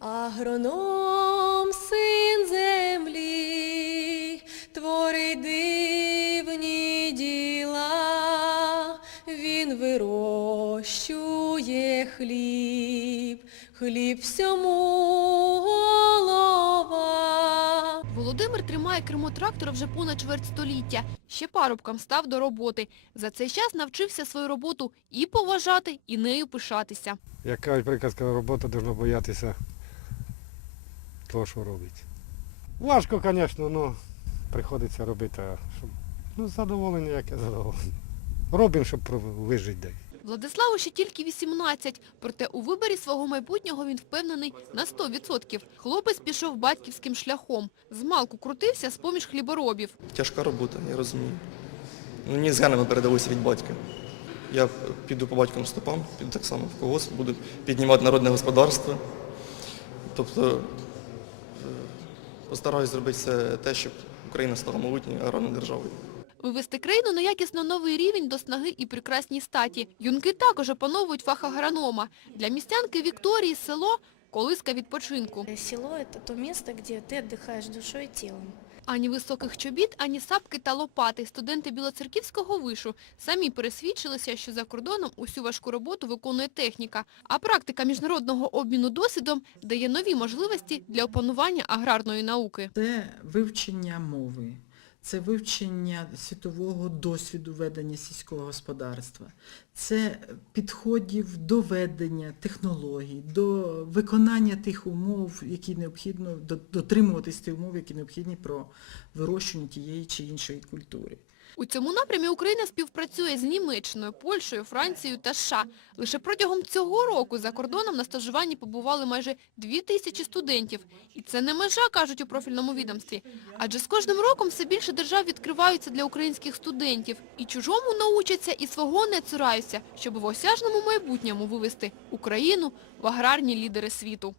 Агроном, син землі, творить дивні діла, він вирощує хліб, хліб всьому голова. Володимир тримає кермо трактора вже понад чверть століття. Ще парубком став до роботи. За цей час навчився свою роботу і поважати, і нею пишатися. Як кажуть, приказка робота должна боятися того, що робить. Важко, звісно, але приходиться робити, а щоб ну, задоволення, яке задоволення. Робимо, щоб вижити десь. Владиславу ще тільки 18, проте у виборі свого майбутнього він впевнений на 100%. Хлопець пішов батьківським шляхом. Змалку крутився з-поміж хліборобів. Тяжка робота, я розумію. Мені з генами передалося від батька. Я піду по батькам стопам, піду так само в колгосп, буду піднімати народне господарство. Тобто постараюсь зробити все те, щоб Україна стала могутньою аграрною державою. Вивести країну на якісно новий рівень до снаги і прекрасній статі. Юнки також опановують фах агронома. Для містянки Вікторії село – колиска відпочинку. Село – это то место, где ты отдыхаешь душой и телом. Ані високих чобіт, ані сапки та лопати. Студенти Білоцерківського вишу самі пересвідчилися, що за кордоном усю важку роботу виконує техніка, а практика міжнародного обміну досвідом дає нові можливості для опанування аграрної науки. Це вивчення мови, це вивчення світового досвіду ведення сільського господарства, це підходів до ведення технологій, до виконання тих умов, які необхідно, дотримуватись тих умов, які необхідні про вирощування тієї чи іншої культури. У цьому напрямі Україна співпрацює з Німеччиною, Польщею, Францією та США. Лише протягом цього року за кордоном на стажуванні побували майже дві тисячі студентів. І це не межа, кажуть у профільному відомстві. Адже з кожним роком все більше держав відкриваються для українських студентів. І чужому научаться, і свого не цураються, щоб в осяжному майбутньому вивести Україну в аграрні лідери світу.